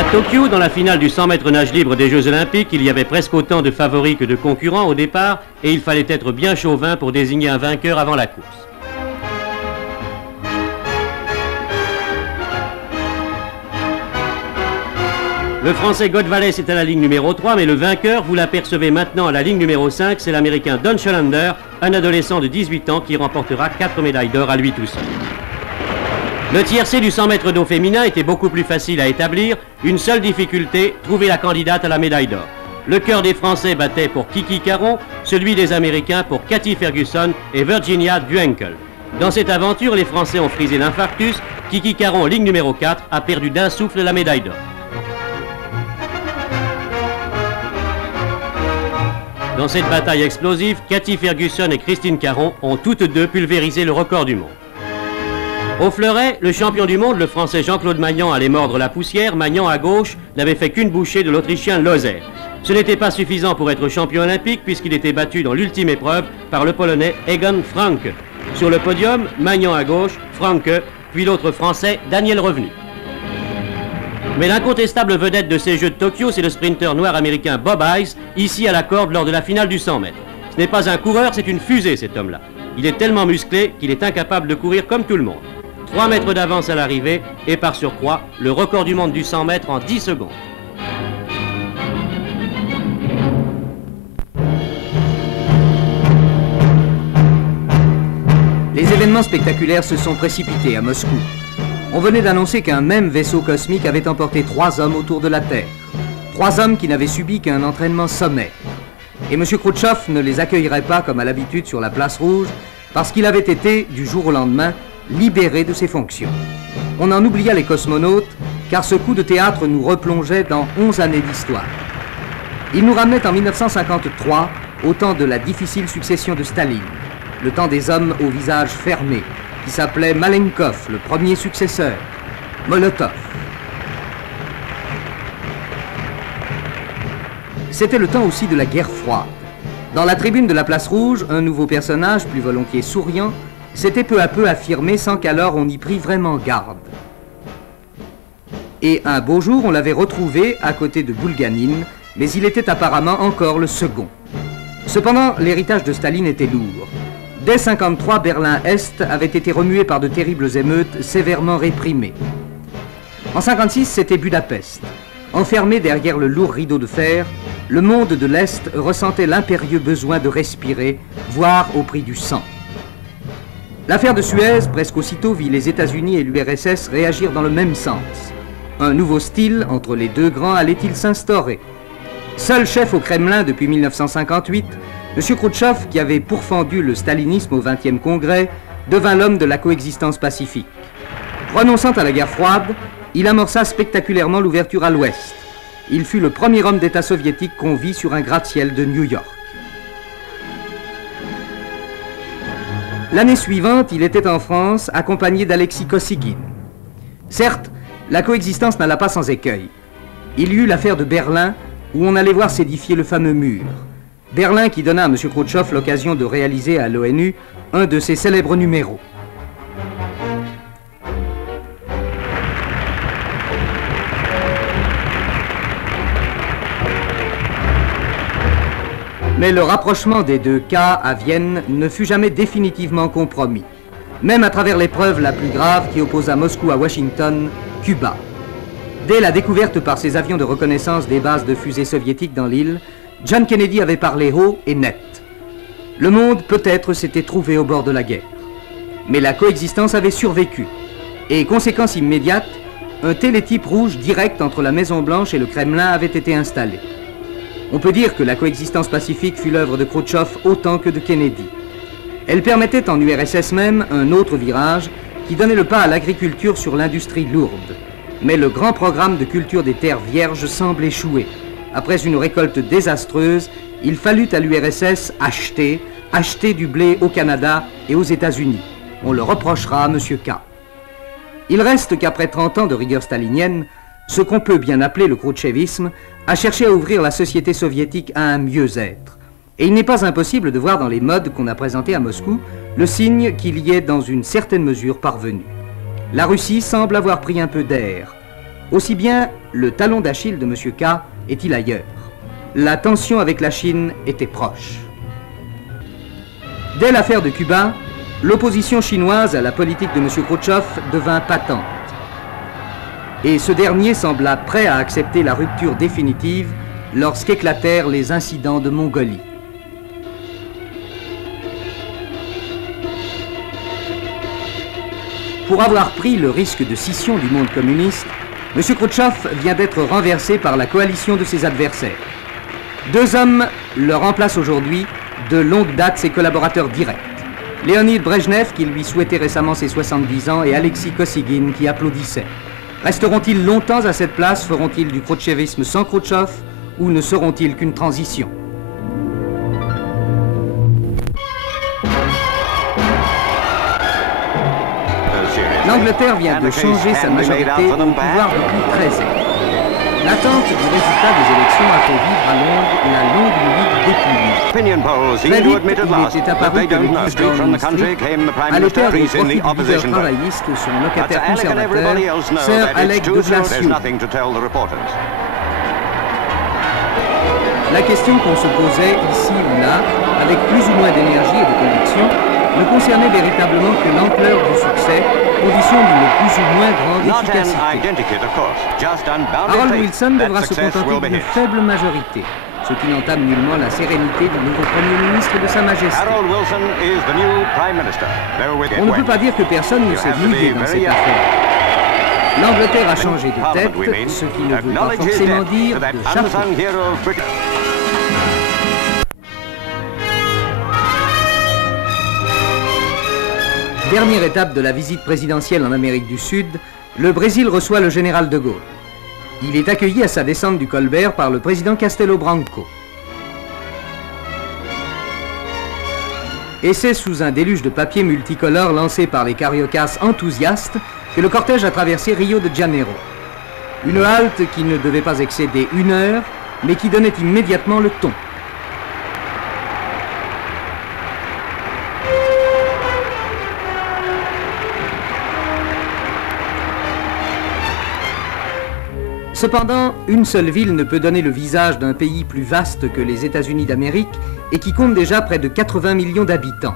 À Tokyo, dans la finale du 100 mètres nage libre des Jeux Olympiques, il y avait presque autant de favoris que de concurrents au départ et il fallait être bien chauvin pour désigner un vainqueur avant la course. Le Français Godvalès est à la ligne numéro 3, mais le vainqueur, vous l'apercevez maintenant à la ligne numéro 5, c'est l'Américain Don Chalander, un adolescent de 18 ans qui remportera 4 médailles d'or à lui tout seul. Le tiercé du 100 mètres d'eau féminin était beaucoup plus facile à établir. Une seule difficulté, trouver la candidate à la médaille d'or. Le cœur des Français battait pour Kiki Caron, celui des Américains pour Cathy Ferguson et Virginia Duenkel. Dans cette aventure, les Français ont frisé l'infarctus. Kiki Caron, ligne numéro 4, a perdu d'un souffle la médaille d'or. Dans cette bataille explosive, Cathy Ferguson et Christine Caron ont toutes deux pulvérisé le record du monde. Au fleuret, le champion du monde, le Français Jean-Claude Magnan, allait mordre la poussière. Magnan, à gauche, n'avait fait qu'une bouchée de l'Autrichien Lozer. Ce n'était pas suffisant pour être champion olympique puisqu'il était battu dans l'ultime épreuve par le Polonais Egon Franke. Sur le podium, Magnan à gauche, Franke, puis l'autre Français, Daniel Revenu. Mais l'incontestable vedette de ces Jeux de Tokyo, c'est le sprinter noir américain Bob Hayes, ici à la corde lors de la finale du 100 mètres. Ce n'est pas un coureur, c'est une fusée cet homme-là. Il est tellement musclé qu'il est incapable de courir comme tout le monde. 3 mètres d'avance à l'arrivée et par surcroît, le record du monde du 100 mètres en 10 secondes. Les événements spectaculaires se sont précipités à Moscou. On venait d'annoncer qu'un même vaisseau cosmique avait emporté 3 hommes autour de la Terre. 3 hommes qui n'avaient subi qu'un entraînement sommaire. Et M. Khrouchtchev ne les accueillerait pas comme à l'habitude sur la place rouge parce qu'il avait été, du jour au lendemain, libéré de ses fonctions. On en oublia les cosmonautes, car ce coup de théâtre nous replongeait dans 11 années d'histoire. Il nous ramenait en 1953, au temps de la difficile succession de Staline, le temps des hommes au visage fermé, qui s'appelait Malenkov, le premier successeur, Molotov. C'était le temps aussi de la guerre froide. Dans la tribune de la place rouge, un nouveau personnage, plus volontiers souriant, s'était peu à peu affirmé sans qu'alors on y prît vraiment garde. Et un beau jour, on l'avait retrouvé à côté de Boulganine, mais il était apparemment encore le second. Cependant, l'héritage de Staline était lourd. Dès 1953, Berlin-Est avait été remué par de terribles émeutes sévèrement réprimées. En 1956, c'était Budapest. Enfermé derrière le lourd rideau de fer, le monde de l'Est ressentait l'impérieux besoin de respirer, voire au prix du sang. L'affaire de Suez, presque aussitôt, vit les États-Unis et l'URSS réagir dans le même sens. Un nouveau style entre les deux grands allait-il s'instaurer? Seul chef au Kremlin depuis 1958, M. Khrouchtchev, qui avait pourfendu le stalinisme au 20e congrès, devint l'homme de la coexistence pacifique. Renonçant à la guerre froide, il amorça spectaculairement l'ouverture à l'Ouest. Il fut le premier homme d'État soviétique qu'on vit sur un gratte-ciel de New York. L'année suivante, il était en France, accompagné d'Alexis Kosygin. Certes, la coexistence n'alla pas sans écueil. Il y eut l'affaire de Berlin, où on allait voir s'édifier le fameux mur. Berlin qui donna à M. Khrouchtchev l'occasion de réaliser à l'ONU un de ses célèbres numéros. Mais le rapprochement des deux cas à Vienne ne fut jamais définitivement compromis, même à travers l'épreuve la plus grave qui opposa Moscou à Washington, Cuba. Dès la découverte par ses avions de reconnaissance des bases de fusées soviétiques dans l'île, John Kennedy avait parlé haut et net. Le monde, peut-être, s'était trouvé au bord de la guerre. Mais la coexistence avait survécu. Et conséquence immédiate, un télétype rouge direct entre la Maison-Blanche et le Kremlin avait été installé. On peut dire que la coexistence pacifique fut l'œuvre de Khrouchtchev autant que de Kennedy. Elle permettait en URSS même un autre virage qui donnait le pas à l'agriculture sur l'industrie lourde. Mais le grand programme de culture des terres vierges semble échouer. Après une récolte désastreuse, il fallut à l'URSS acheter du blé au Canada et aux États-Unis. On le reprochera à M. K. Il reste qu'après 30 ans de rigueur stalinienne, ce qu'on peut bien appeler le khrouchtchevisme a cherché à ouvrir la société soviétique à un mieux-être. Et il n'est pas impossible de voir dans les modes qu'on a présentés à Moscou le signe qu'il y est dans une certaine mesure parvenu. La Russie semble avoir pris un peu d'air. Aussi bien le talon d'Achille de M. K est-il ailleurs. La tension avec la Chine était proche. Dès l'affaire de Cuba, l'opposition chinoise à la politique de M. Khrouchtchev devint patente. Et ce dernier sembla prêt à accepter la rupture définitive lorsqu'éclatèrent les incidents de Mongolie. Pour avoir pris le risque de scission du monde communiste, M. Khrouchtchev vient d'être renversé par la coalition de ses adversaires. Deux hommes le remplacent aujourd'hui, de longue date ses collaborateurs directs. Léonid Brejnev, qui lui souhaitait récemment ses 70 ans, et Alexis Kosygin, qui applaudissait. Resteront-ils longtemps à cette place? Feront-ils du khrouchtchevisme sans Khrouchtchev? Ou ne seront-ils qu'une transition? L'Angleterre vient de changer sa majorité au pouvoir depuis 13 ans. L'attente du résultat des élections a fait vivre à Londres la longue nuit d'épuisement. Très vite, il était apparu que l'église Downing Street allait perdre au profit du leader travailliste, son locataire conservateur, Sir Alec Douglas Hughes. La question qu'on se posait ici ou là, avec plus ou moins d'énergie et de conviction, ne concernait véritablement que l'ampleur du succès, condition d'une plus ou moins grande efficacité. Harold Wilson devra se contenter d'une faible majorité, ce qui n'entame nullement la sérénité du nouveau Premier ministre de Sa Majesté. On ne peut pas dire que personne ne s'est mouillé dans cette affaire. L'Angleterre a changé de tête, ce qui ne veut pas forcément dire de chapeau. Dernière étape de la visite présidentielle en Amérique du Sud, le Brésil reçoit le général de Gaulle. Il est accueilli à sa descente du Colbert par le président Castelo Branco. Et c'est sous un déluge de papier multicolore lancé par les cariocas enthousiastes que le cortège a traversé Rio de Janeiro. Une halte qui ne devait pas excéder 1 heure, mais qui donnait immédiatement le ton. Cependant, une seule ville ne peut donner le visage d'un pays plus vaste que les États-Unis d'Amérique et qui compte déjà près de 80 millions d'habitants.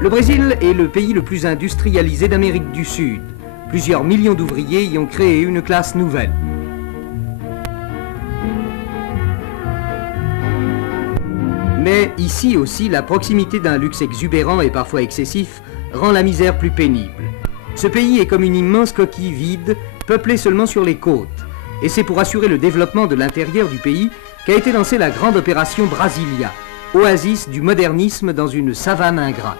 Le Brésil est le pays le plus industrialisé d'Amérique du Sud. Plusieurs millions d'ouvriers y ont créé une classe nouvelle. Mais ici aussi, la proximité d'un luxe exubérant et parfois excessif rend la misère plus pénible. Ce pays est comme une immense coquille vide, peuplée seulement sur les côtes. Et c'est pour assurer le développement de l'intérieur du pays qu'a été lancée la grande opération Brasilia, oasis du modernisme dans une savane ingrate.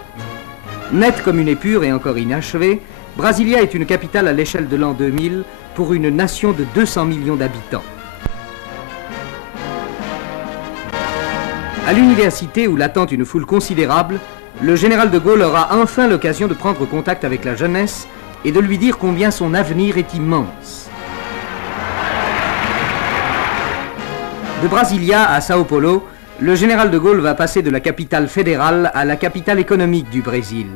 Nette comme une épure et encore inachevée, Brasilia est une capitale à l'échelle de l'an 2000 pour une nation de 200 millions d'habitants. À l'université où l'attend une foule considérable, le général de Gaulle aura enfin l'occasion de prendre contact avec la jeunesse et de lui dire combien son avenir est immense. De Brasilia à Sao Paulo, le général de Gaulle va passer de la capitale fédérale à la capitale économique du Brésil.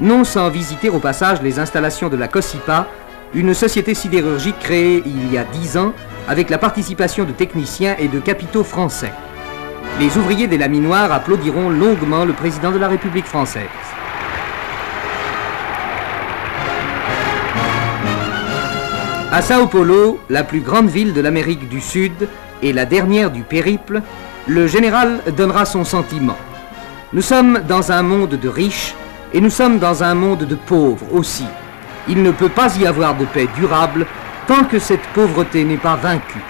Non sans visiter au passage les installations de la COSIPA, une société sidérurgique créée il y a 10 ans avec la participation de techniciens et de capitaux français. Les ouvriers des laminoirs applaudiront longuement le président de la République française. À Sao Paulo, la plus grande ville de l'Amérique du Sud et la dernière du périple, le général donnera son sentiment. Nous sommes dans un monde de riches et nous sommes dans un monde de pauvres aussi. Il ne peut pas y avoir de paix durable tant que cette pauvreté n'est pas vaincue.